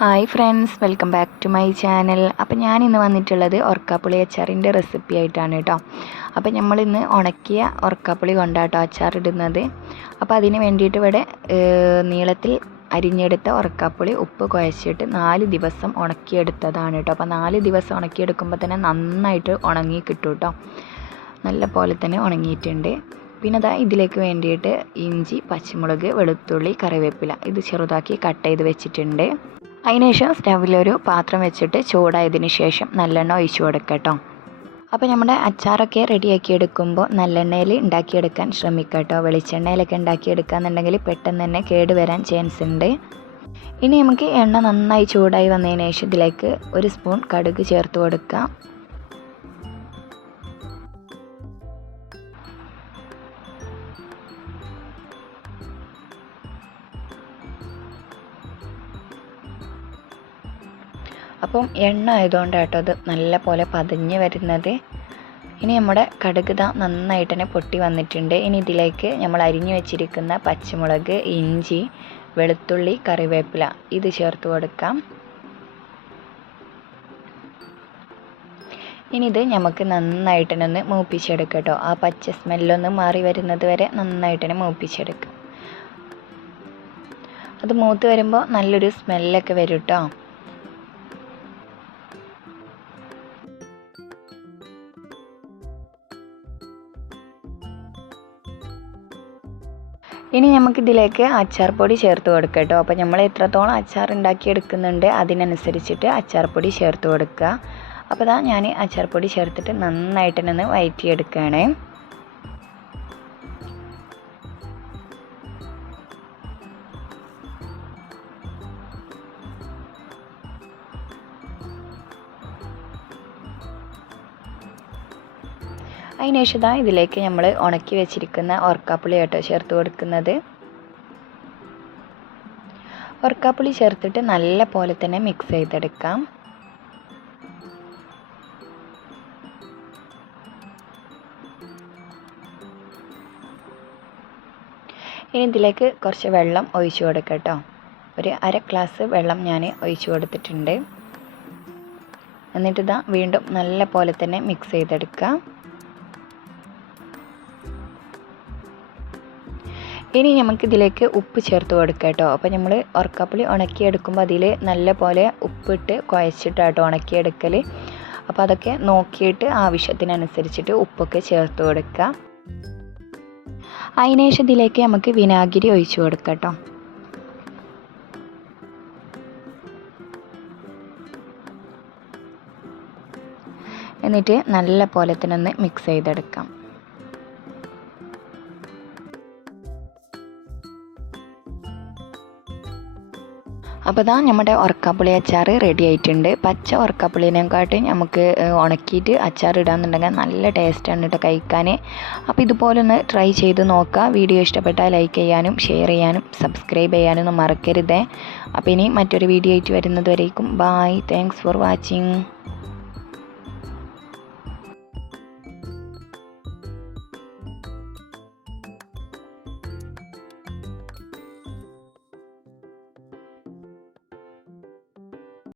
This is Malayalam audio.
Hi friends welcome back to my channel. അപ്പോൾ ഞാൻ ഇന്ന് വന്നിട്ടുള്ളത് ഒർക്കാപ്പുളി അച്ചാറിന്റെ റെസിപ്പി ആയിട്ടാണ് കേട്ടോ. അപ്പോൾ നമ്മളിന്ന് ഉണക്കിയ ഒർക്കാപ്പുളി അച്ചാർ ഇടുന്നത്. അപ്പോൾ അതിന് വേണ്ടിയിട്ട് ഇവിടെ നീളത്തിൽ അരിഞ്ഞെടുത്ത ഉറക്കാപ്പുളി ഉപ്പ് കുഴച്ചിട്ട് നാല് ദിവസം ഉണക്കിയെടുത്തതാണ് കേട്ടോ. അപ്പോൾ നാല് ദിവസം ഉണക്കിയെടുക്കുമ്പോൾ തന്നെ നന്നായിട്ട് ഉണങ്ങി കിട്ടും കേട്ടോ. നല്ല പോലെ തന്നെ ഉണങ്ങിയിട്ടുണ്ട്. പിന്നെ അതാ ഇതിലേക്ക് വേണ്ടിയിട്ട് ഇഞ്ചി പച്ചമുളക് വെളുത്തുള്ളി കറിവേപ്പില ഇത് ചെറുതാക്കി കട്ട് ചെയ്ത് വെച്ചിട്ടുണ്ട്. അതിനുശേഷം സ്റ്റവിലൊരു പാത്രം വെച്ചിട്ട് ചൂടായതിന് ശേഷം നല്ലെണ്ണ ഒഴിച്ചു കൊടുക്കുക കേട്ടോ അപ്പോൾ നമ്മുടെ അച്ചാറൊക്കെ റെഡിയാക്കി എടുക്കുമ്പോൾ നല്ലെണ്ണയിൽ ഉണ്ടാക്കിയെടുക്കാൻ ശ്രമിക്കുക കേട്ടോ വെളിച്ചെണ്ണയിലൊക്കെ ഉണ്ടാക്കിയെടുക്കുകയെന്നുണ്ടെങ്കിൽ പെട്ടെന്ന് തന്നെ കേട് വരാൻ ചാൻസ് ഉണ്ട്. ഇനി നമുക്ക് എണ്ണ നന്നായി ചൂടായി വന്നതിന് ശേഷം ഇതിലേക്ക് ഒരു സ്പൂൺ കടുക് ചേർത്ത് കൊടുക്കുക അപ്പം എണ്ണ ആയതുകൊണ്ട് കേട്ടോ അത് നല്ല പോലെ പതിഞ്ഞ് വരുന്നത്. ഇനി നമ്മുടെ കടുക് ദാ നന്നായിട്ട് തന്നെ പൊട്ടി വന്നിട്ടുണ്ട്. ഇനി ഇതിലേക്ക് നമ്മൾ അരിഞ്ഞു വെച്ചിരിക്കുന്ന പച്ചമുളക് ഇഞ്ചി വെളുത്തുള്ളി കറിവേപ്പില ഇത് ചേർത്ത് കൊടുക്കാം. ഇനി ഇത് നമുക്ക് നന്നായിട്ട് തന്നെ ഒന്ന് മൂപ്പിച്ചെടുക്കാം കേട്ടോ ആ പച്ച സ്മെല്ലൊന്ന് മാറി വരുന്നത് വരെ നന്നായിട്ട് തന്നെ മൂപ്പിച്ചെടുക്കാം. അത് മൂത്ത് വരുമ്പോൾ നല്ലൊരു സ്മെല്ലൊക്കെ വരും കേട്ടോ ഇനി നമുക്കിതിലേക്ക് അച്ചാർ പൊടി ചേർത്ത് കൊടുക്കുക കേട്ടോ. അപ്പോൾ നമ്മൾ എത്രത്തോളം അച്ചാർ ഉണ്ടാക്കി എടുക്കുന്നുണ്ട് അതിനനുസരിച്ചിട്ട് അച്ചാർ പൊടി ചേർത്ത് കൊടുക്കുക. അപ്പോൾ ഇതാ ഞാൻ അച്ചാർ പൊടി ചേർത്തിട്ട് നന്നായിട്ട് തന്നെ വയറ്റിയെടുക്കുകയാണ്. അതിനുശേഷം ഇതാ ഇതിലേക്ക് നമ്മൾ ഉണക്കി വെച്ചിരിക്കുന്ന ഓർക്കാപ്പുളി കേട്ടോ ചേർത്ത് കൊടുക്കുന്നത്. ഓർക്കാപ്പുളി ചേർത്തിട്ട് നല്ല പോലെ തന്നെ മിക്സ് ചെയ്തെടുക്കാം. ഇനി ഇതിലേക്ക് കുറച്ച് വെള്ളം ഒഴിച്ചു കൊടുക്കട്ടോ കേട്ടോ. ഒരു അര ഗ്ലാസ് വെള്ളം ഞാൻ ഒഴിച്ചു കൊടുത്തിട്ടുണ്ട്. എന്നിട്ട് ഇതാ വീണ്ടും നല്ല പോലെ തന്നെ മിക്സ് ചെയ്തെടുക്കാം. ഇനി നമുക്ക് ഇതിലേക്ക് ഉപ്പ് ചേർത്ത് കൊടുക്കാം കേട്ടോ അപ്പോൾ നമ്മൾ ഉറക്കപ്പുളി ഉണക്കിയെടുക്കുമ്പോൾ അതിൽ നല്ല പോലെ ഉപ്പിട്ട് കുഴച്ചിട്ടാട്ടോ ഉണക്കിയെടുക്കൽ അപ്പോൾ അതൊക്കെ നോക്കിയിട്ട് ആവശ്യത്തിനനുസരിച്ചിട്ട് ഉപ്പൊക്കെ ചേർത്ത് കൊടുക്കുക അതിനുശേഷം ഇതിലേക്ക് നമുക്ക് വിനാഗിരി ഒഴിച്ചു കൊടുക്കാം കേട്ടോ എന്നിട്ട് നല്ല പോലെ തന്നെ ഒന്ന് മിക്സ് ചെയ്തെടുക്കാം. അപ്പോൾ ഇതാ നമ്മുടെ ഉറക്കാപ്പുളി അച്ചാർ റെഡി ആയിട്ടുണ്ട്. പച്ച ഉറക്കപ്പുളിനെക്കാട്ടും നമുക്ക് ഉണക്കിയിട്ട് അച്ചാർ ഇടാന്നുണ്ടെങ്കിൽ നല്ല ടേസ്റ്റാണ് കേട്ടോ കഴിക്കാൻ അപ്പോൾ ഇതുപോലെ ഒന്ന് ട്രൈ ചെയ്ത് നോക്കുക വീഡിയോ ഇഷ്ടപ്പെട്ടാൽ ലൈക്ക് ചെയ്യാനും ഷെയർ ചെയ്യാനും സബ്സ്ക്രൈബ് ചെയ്യാനും മറക്കരുതേ. അപ്പോൾ ഇനി മറ്റൊരു വീഡിയോ ആയിട്ട് വരുന്നത് വരേക്കും. Bye thanks for watching